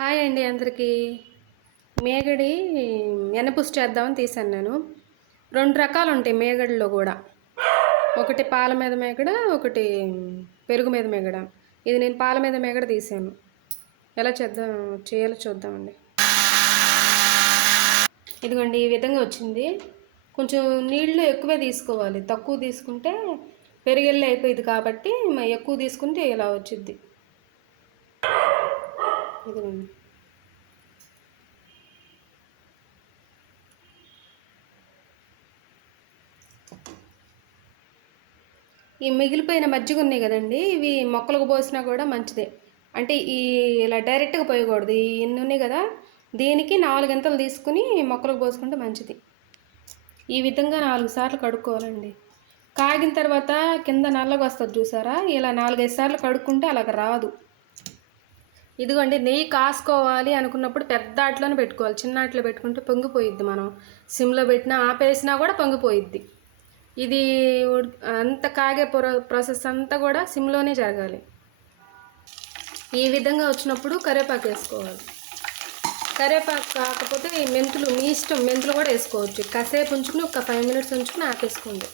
Hi అండి అందరికీ. మేగడి ఎనపుసి చేద్దామని తీసాను నేను. 2 రకాలు ఉంటాయి మేగడిలో కూడా. ఒకటి పాల మీద మేగడ, ఒకటి పెరుగు మీద మేగడ. ఇది నేను పాల మీద మేగడ తీసాను. ఎలా చేయాలో చూద్దామండి. ఇదిగోండి ఈ విధంగా వచ్చింది. కొంచెం నీళ్ళు ఎక్కువే తీసుకోవాలి, తక్కువ తీసుకుంటే పెరిగెళ్ళి అయిపోయింది కాబట్టి ఎక్కువ తీసుకుంటే ఇలా వచ్చింది. ఇదిగోండి ఈ మిగిలిపోయిన మజ్జిగ ఉన్నాయి కదండి, ఇవి మొక్కలకు పోసినా కూడా మంచిదే. అంటే ఇలా డైరెక్ట్గా పోయకూడదు. ఈ ఇన్ని ఉన్నాయి కదా, దీనికి 4 గింతలు తీసుకుని మొక్కలకు పోసుకుంటే మంచిది. ఈ విధంగా 4 సార్లు కడుక్కోవాలండి. కాగిన తర్వాత కింద నల్లగా వస్తుంది చూసారా, ఇలా 4-5 సార్లు కడుక్కుంటే అలాగ రాదు. ఇదిగోండి నెయ్యి కాసుకోవాలి అనుకున్నప్పుడు పెద్ద ఆటలోనే పెట్టుకోవాలి. చిన్న ఆటలో పెట్టుకుంటే పొంగిపోయిద్ది. మనం సిమ్లో పెట్టినా ఆపేసినా కూడా పొంగిపోయిద్ది. ఇది అంత కాగే ప్రాసెస్ అంతా కూడా సిమ్లోనే జరగాలి. ఈ విధంగా వచ్చినప్పుడు కరివేపాకు వేసుకోవాలి. కరివేపాకు కాకపోతే ఈ మెంతులు మీ ఇష్టం, మెంతులు కూడా వేసుకోవచ్చు. కాసేపు ఉంచుకుని ఒక 5 మినిట్స్ ఉంచుకుని ఆపేసుకోండి.